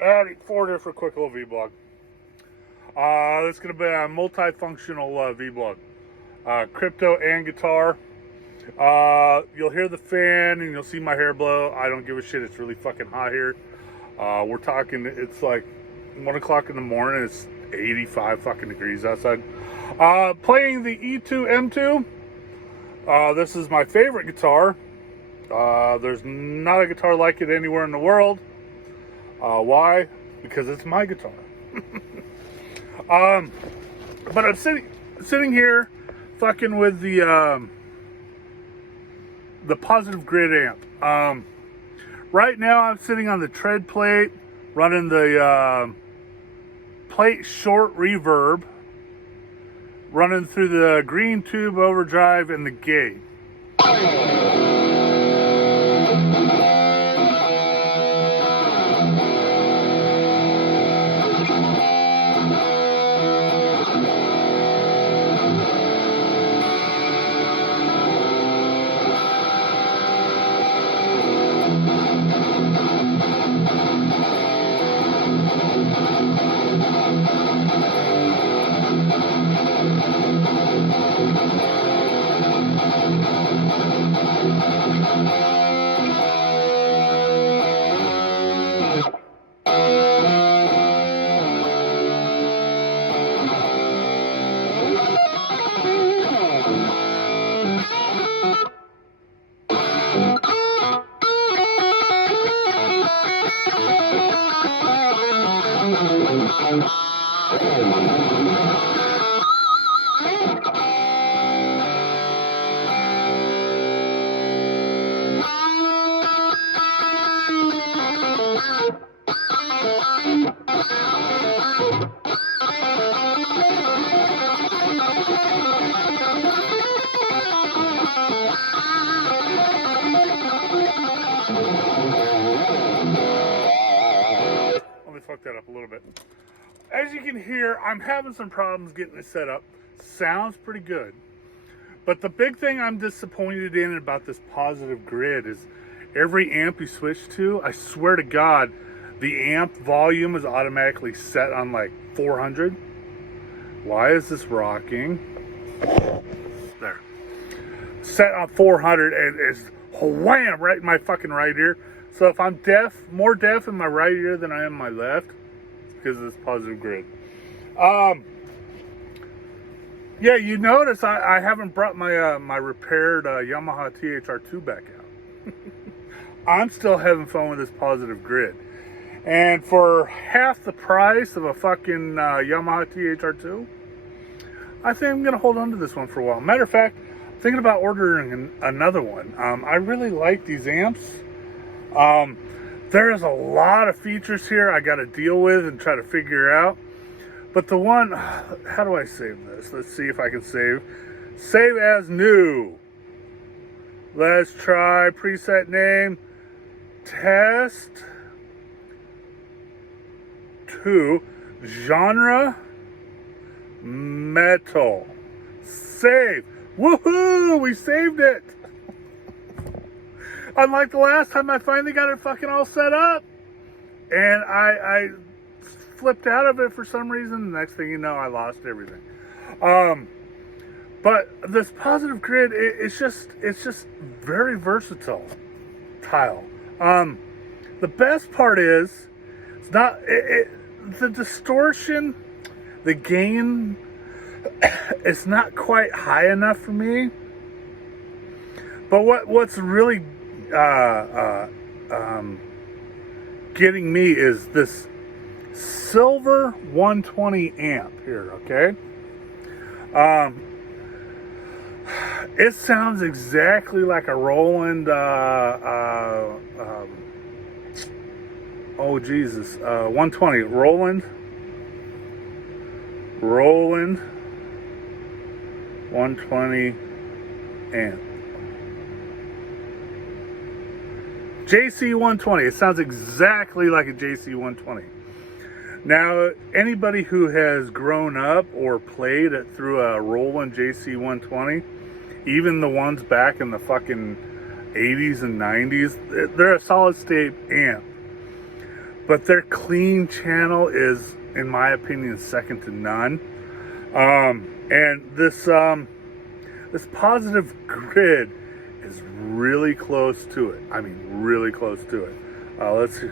Adding 4 different quick little V-Blog. This is going to be a multifunctional V-Blog. Crypto and guitar. You'll hear the fan and you'll see my hair blow. I don't give a shit. It's really fucking hot here. We're talking, it's like 1 o'clock in the morning. It's 85 fucking degrees outside. Playing the E2 M2. This is my favorite guitar. There's not a guitar like it anywhere in the world. Why? Because it's my guitar. But I'm sitting here fucking with the positive grid amp. Right now I'm sitting on the tread plate, running the plate short reverb, running through the green tube overdrive and the gate. Let me fuck that up a little bit. As you can hear, I'm having some problems getting this set up. Sounds pretty good. But the big thing I'm disappointed in about this positive grid is every amp you switch to, I swear to God, the amp volume is automatically set on like 400. Why is this rocking? There. Set on 400 and it's wham right in my fucking right ear. So if I'm deaf, more deaf in my right ear than I am my left, it's because of this positive grid. Yeah, you notice I haven't brought my my repaired Yamaha THR2 back out. I'm still having fun with this positive grid. And for half the price of a fucking Yamaha THR2, I think I'm going to hold on to this one for a while. Matter of fact, I'm thinking about ordering another one. I really like these amps. There's a lot of features here I got to deal with and try to figure out. But the one, how do I save this? Let's see if I can save. Save as new. Let's try preset name. Test 2. Genre. Metal. Save. Woohoo! We saved it. Unlike the last time, I finally got it fucking all set up. And I flipped out of it for some reason. The next thing you know, I lost everything. But this positive grid, it's just very versatile. The best part is, it's not the distortion, the gain. It's not quite high enough for me. But what's really getting me is this silver 120 amp here, okay? It sounds exactly like a Roland, oh Jesus, 120, Roland 120 amp. JC120, it sounds exactly like a JC120. Now, anybody who has grown up or played it through a Roland JC120, even the ones back in the fucking 80s and 90s, they're a solid state amp. but their clean channel is, in my opinion, second to none. And this positive grid is really close to it. I mean, really close to it. Let's see.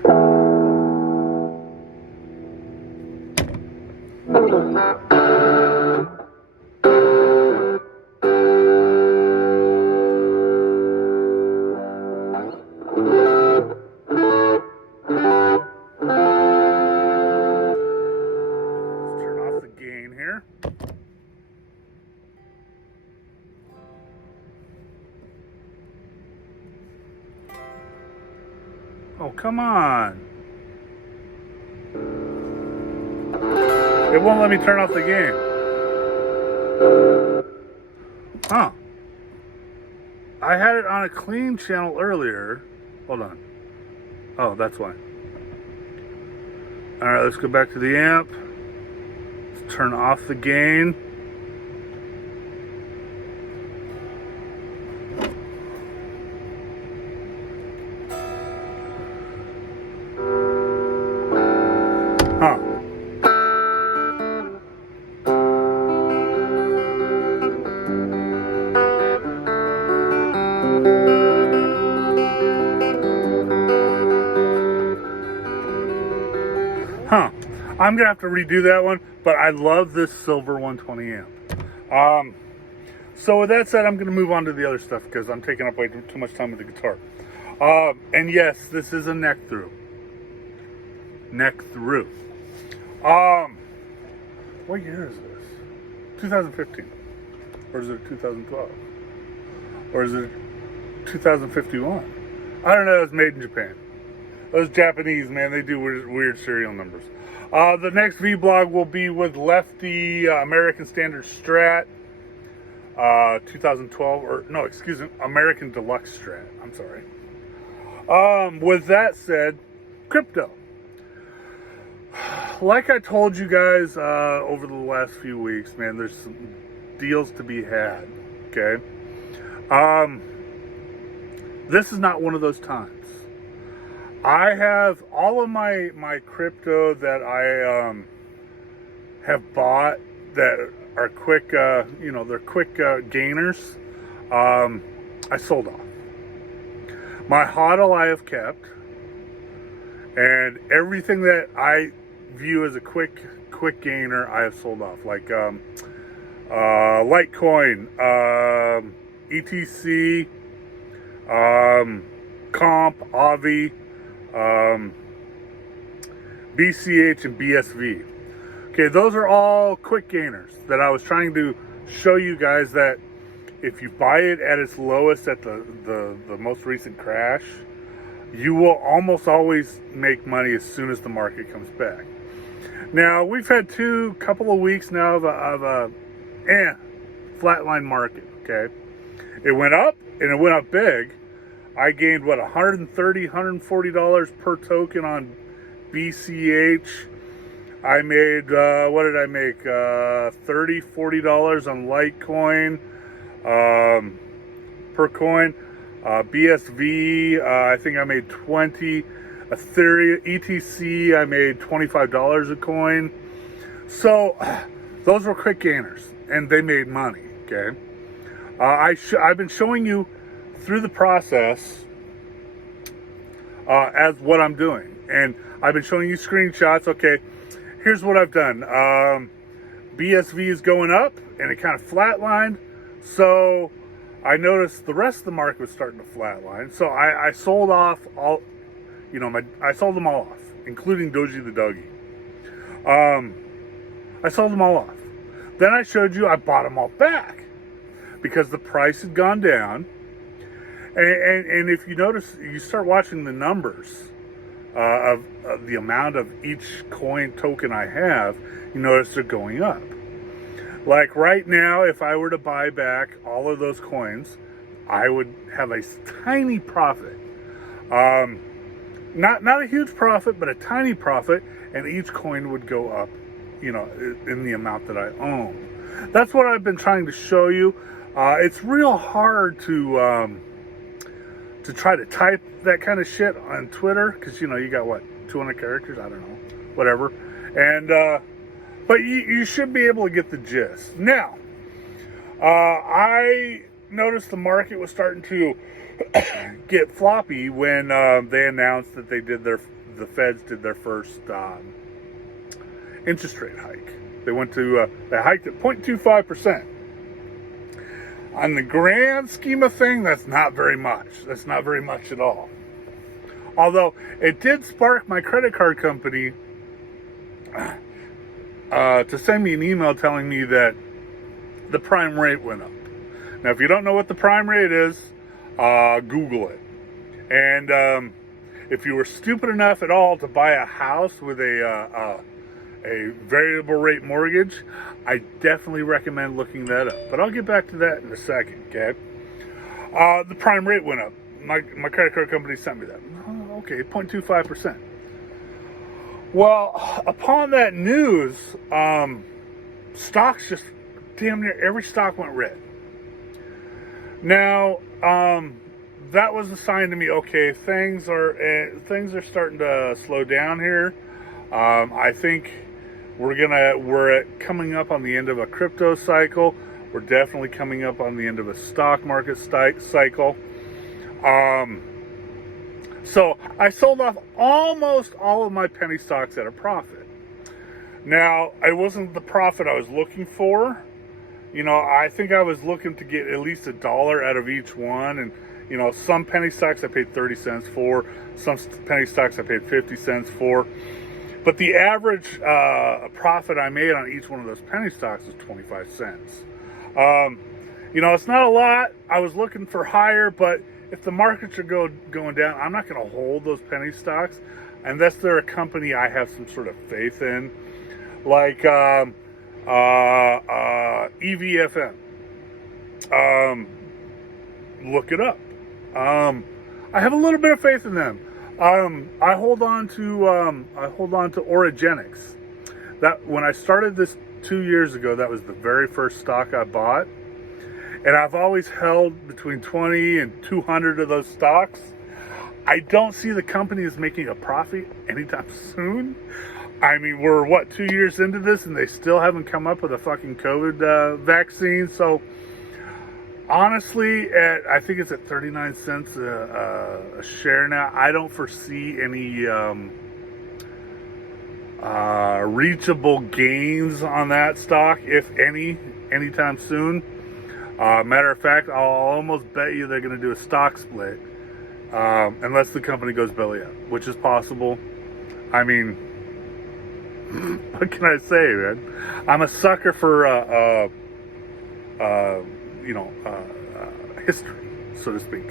Here. Oh, come on. It won't let me turn off the game. Huh. I had it on a clean channel earlier. Hold on. Oh, that's why. Alright, let's go back to the amp. Let's turn off the gain. Huh. Huh. I'm going to have to redo that one, but I love this silver 120 amp. So with that said, I'm going to move on to the other stuff because I'm taking up way too much time with the guitar. And yes, this is a neck through. Neck through. What year is this? 2015. Or is it 2012? Or is it 2051? I don't know. It's made in Japan. Those Japanese, man, they do weird serial numbers. The next vlog will be with Lefty American Standard Strat 2012, or no, excuse me, American Deluxe Strat. I'm sorry. With that said, crypto. Like I told you guys over the last few weeks, man, there's some deals to be had. Okay. This is not one of those times. I have all of my crypto that I have bought that are quick, they're quick gainers. I sold off. My HODL I have kept, and everything that I view as a quick gainer I have sold off, like Litecoin, ETC, Comp, Avi, BCH, and BSV. Okay, those are all quick gainers that I was trying to show you guys that if you buy it at its lowest at the most recent crash, you will almost always make money as soon as the market comes back. Now, we've had couple of weeks now of a flatline market, okay? It went up, and it went up big. I gained, what, $130, $140 per token on BCH. I made, what did I make? $30, $40 on Litecoin per coin. BSV, I think I made 20. Ethereum, ETC, I made $25 a coin. So, those were quick gainers, and they made money, okay? I've been showing you through the process as what I'm doing, and I've been showing you screenshots. Okay, here's what I've done. BSV is going up, and it kind of flatlined, so I noticed the rest of the market was starting to flatline, so I sold off all, I sold them all off, including Doji the Dougie. I sold them all off. Then I showed you I bought them all back because the price had gone down. And if you notice, you start watching the numbers of the amount of each coin token I have, you notice they're going up. Like right now, if I were to buy back all of those coins, I would have a tiny profit. Not a huge profit, but a tiny profit, and each coin would go up, in the amount that I own. That's what I've been trying to show you. It's real hard to try to type that kind of shit on Twitter, because you got what, 200 characters. I don't know, whatever. And but you should be able to get the gist. Now, I noticed the market was starting to get floppy when they announced that the Feds did their first interest rate hike. They hiked at 0.25%. On the grand scheme of things, that's not very much. That's not very much at all. Although it did spark my credit card company to send me an email telling me that the prime rate went up. Now, if you don't know what the prime rate is, Google it. And if you were stupid enough at all to buy a house with a variable rate mortgage, I definitely recommend looking that up. But I'll get back to that in a second, okay? The prime rate went up. My credit card company sent me that. Oh, okay, 0.25%. Well, upon that news, stocks just damn near every stock went red. Now, that was a sign to me. Okay, things are starting to slow down here. I think we're coming up on the end of a crypto cycle. We're definitely coming up on the end of a stock market cycle. So I sold off almost all of my penny stocks at a profit. Now, it wasn't the profit I was looking for. You know, I think I was looking to get at least $1 out of each one. And, you know, some penny stocks I paid 30 cents for. Some penny stocks I paid 50 cents for. But the average profit I made on each one of those penny stocks was 25 cents. You know, it's not a lot. I was looking for higher, but if the markets are going down, I'm not going to hold those penny stocks unless they're a company I have some sort of faith in, like EVFM. Look it up. I have a little bit of faith in them. I hold on to Orogenics. That when I started this 2 years ago, that was the very first stock I bought. And I've always held between 20 and 200 of those stocks. I don't see the company is making a profit anytime soon. I mean, we're 2 years into this and they still haven't come up with a fucking COVID vaccine. So honestly, I think it's at 39 cents a share now. I don't foresee any reachable gains on that stock, if any, anytime soon. Matter of fact, I'll almost bet you they're going to do a stock split, unless the company goes belly up, which is possible. I mean, what can I say, man? I'm a sucker for, history, so to speak.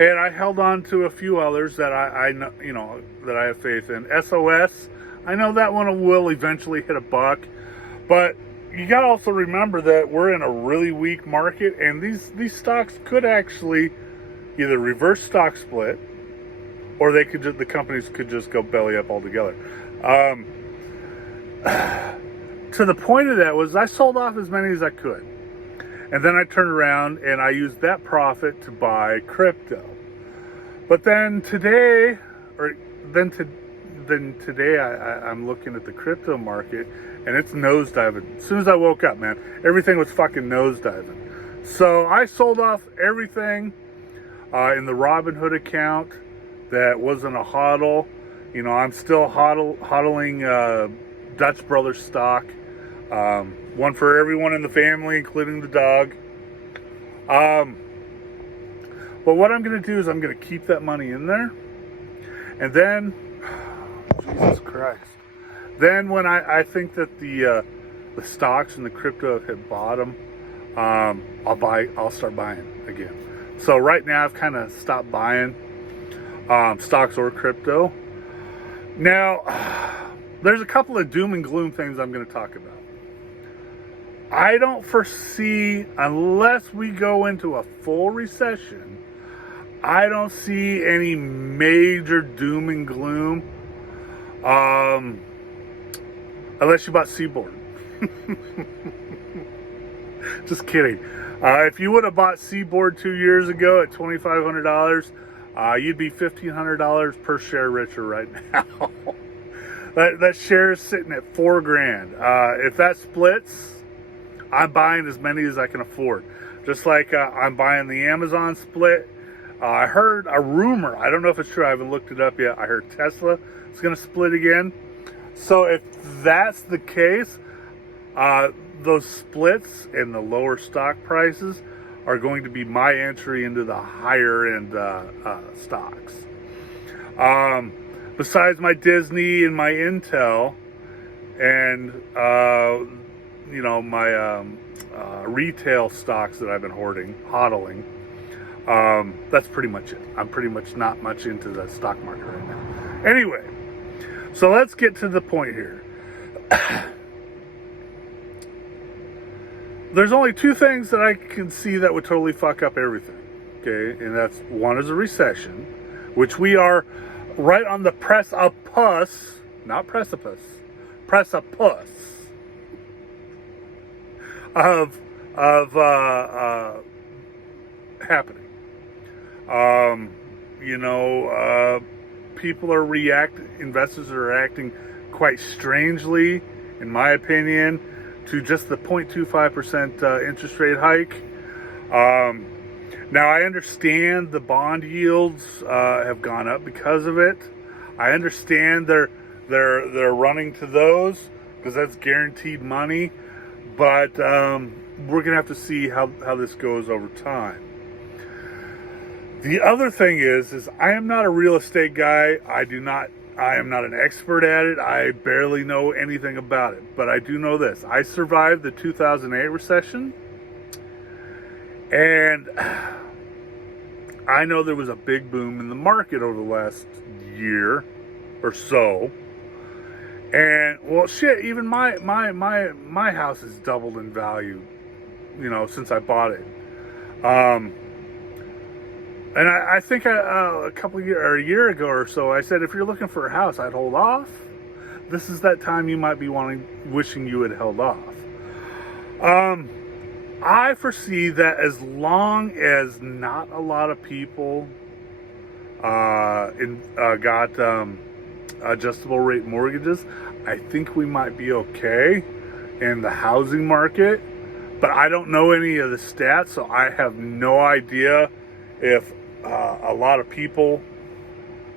And I held on to a few others that I know, that I have faith in. SOS, I know that one will eventually hit $1, but you got to also remember that we're in a really weak market, and these stocks could actually either reverse stock split, or the companies could just go belly up altogether. To the point of that was I sold off as many as I could, and then I turned around and I used that profit to buy crypto. But then today, I'm looking at the crypto market, and it's nosediving. As soon as I woke up, man, everything was fucking nosediving. So I sold off everything in the Robinhood account that wasn't a hodl. You know, I'm still hodling Dutch Brothers stock. One for everyone in the family, including the dog. But what I'm going to do is I'm going to keep that money in there. And then, Jesus Christ. Then when I think that the stocks and the crypto have hit bottom, I'll start buying again. So right now I've kind of stopped buying stocks or crypto. Now, there's a couple of doom and gloom things I'm going to talk about. I don't foresee, unless we go into a full recession, I don't see any major doom and gloom. Unless you bought Seaboard. Just kidding. If you would have bought Seaboard 2 years ago at $2,500, you'd be $1,500 per share richer right now. that share is sitting at $4,000. If that splits, I'm buying as many as I can afford. Just like I'm buying the Amazon split. I heard a rumor. I don't know if it's true. I haven't looked it up yet. I heard Tesla is going to split again. So if that's the case, those splits and the lower stock prices are going to be my entry into the higher end stocks. Besides my Disney and my Intel and my retail stocks that I've been hodling, that's pretty much it. I'm pretty much not much into the stock market right now. Anyway, so let's get to the point here. There's only two things that I can see that would totally fuck up everything. Okay, and that's one is a recession, which we are right on the precipice, not precipice, precipice of happening. People are investors are reacting quite strangely, in my opinion, to just the 0.25% interest rate hike. Now I understand the bond yields have gone up because of it. I understand they're running to those because that's guaranteed money. But we're gonna have to see how this goes over time. The other thing is I am not a real estate guy. I am not an expert at it. I barely know anything about it. But I do know this. I survived the 2008 recession. And I know there was a big boom in the market over the last year or so. And, well, shit, even my house has doubled in value, since I bought it. And I think a a year ago or so, I said, if you're looking for a house, I'd hold off. This is that time you might be wishing you had held off. I foresee that as long as not a lot of people got adjustable rate mortgages, I think we might be okay in the housing market. But I don't know any of the stats, so I have no idea if a lot of people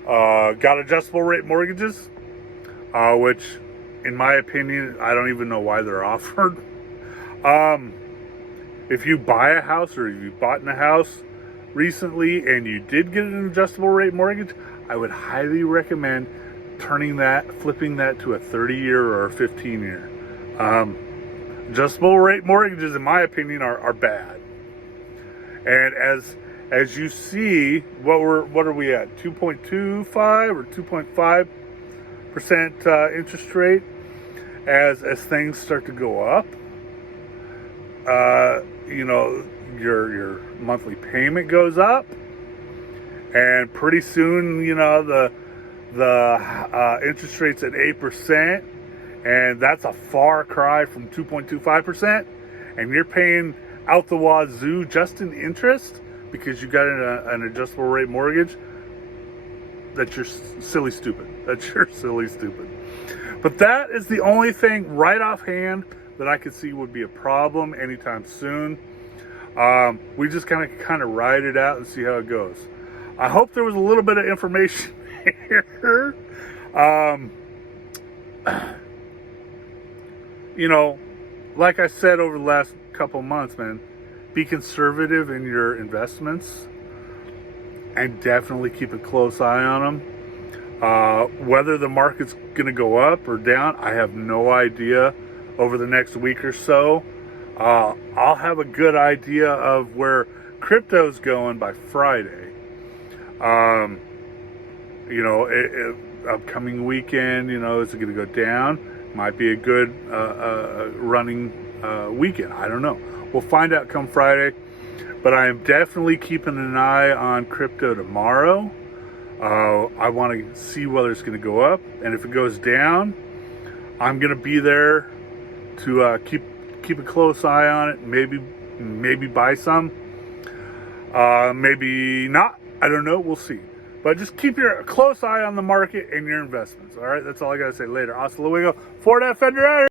got adjustable rate mortgages, which, in my opinion, I don't even know why they're offered. If you buy a house or if you bought in a house recently and you did get an adjustable rate mortgage, I would highly recommend flipping that to a 30-year or a 15-year. Adjustable rate mortgages, in my opinion, are bad. And as you see, what are we at? 2.25 or 2.5% interest rate. As things start to go up, your monthly payment goes up, and pretty soon, the interest rate's at 8%, and that's a far cry from 2.25%, and you're paying out the wazoo just in interest because you got an adjustable rate mortgage. That's your silly stupid. But that is the only thing right offhand that I could see would be a problem anytime soon. We just kind of ride it out and see how it goes. I hope there was a little bit of information here. Like I said over the last couple months, man, be conservative in your investments and definitely keep a close eye on them. Whether the market's going to go up or down, I have no idea over the next week or so. I'll have a good idea of where crypto's going by Friday. Upcoming weekend, is it going to go down? Might be a good running weekend. I don't know. We'll find out come Friday. But I am definitely keeping an eye on crypto tomorrow. I want to see whether it's going to go up. And if it goes down, I'm going to be there to keep a close eye on it. Maybe buy some. Maybe not. I don't know. We'll see. But just keep your close eye on the market and your investments. All right, that's all I got to say. Later. Hasta luego. Ford F. Fender out.